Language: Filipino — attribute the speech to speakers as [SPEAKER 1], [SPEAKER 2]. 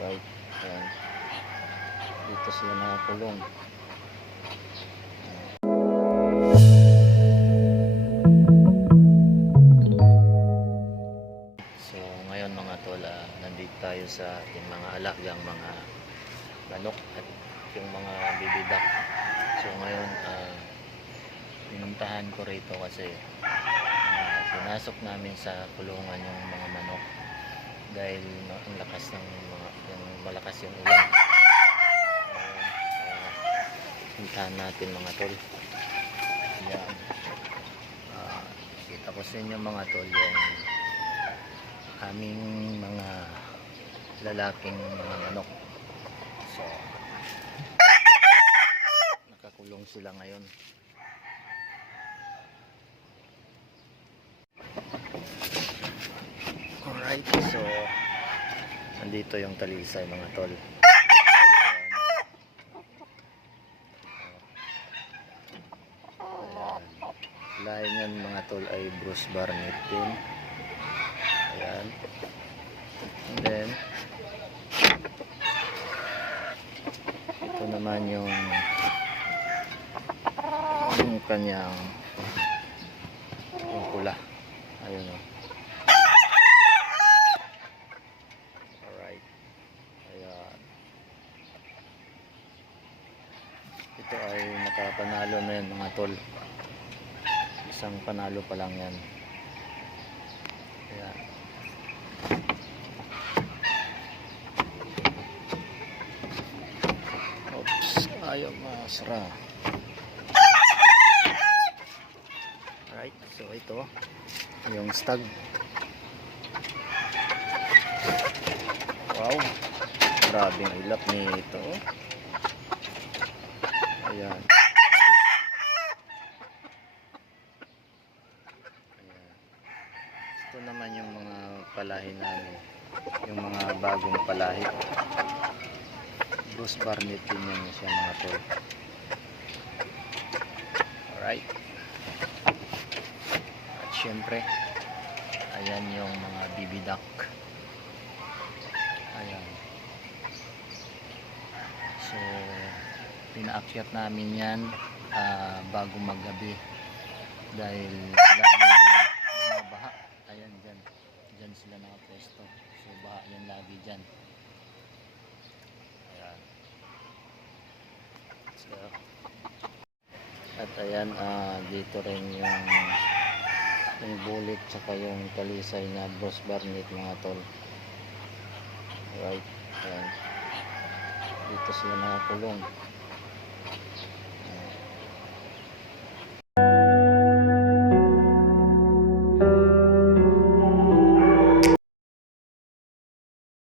[SPEAKER 1] Right. Ayan. Dito sila nakakulong. So ngayon mga tol, ah, nandito tayo sa ating mga alagang mga manok at yung mga baby duck. So ngayon, ah, pinuntahan ko rito kasi ah, pinasok namin sa kulungan yung mga manok dahil ang lakas ng mga yung malakas yung ulan. Ah, puntahan natin mga tol. Ayan. Ah, kita ko sa inyo mga tol yung aming mga lalaking mga manok. So, nakakulong sila ngayon. Alright, so nandito yung talisay mga tol. Lahi niyan mga tol ay Bruce Barnett din. Ayan. And then, ito naman yung yung kanyang yung pula. Ayun o. Alright. Ayan. Ito ay nakapanalo na yan mga tol. Isang panalo pa lang yan. Ayan. Oops, ayaw masara. Alright, so ito yung stag. Wow, grabing ilap nito. Ayan. Ayan. Ito naman yung mga palahi namin. Yung mga bagong palahi. Bruce Barnett din yan siya mga tol. Alright. At syempre, ayan yung mga baby duck. Ayan. So, pinaakyat namin yan ah, bago maggabi. Dahil laging bumabaha. Ayan dyan. Dyan sila nakapwesto. So, baha yan lagi dyan. Ayan. So, at ayan, ah, dito rin yung yung bulit tsaka yung talisay na Bruce Barnett mga tol. Right. Ayan. Dito sila nakakulong.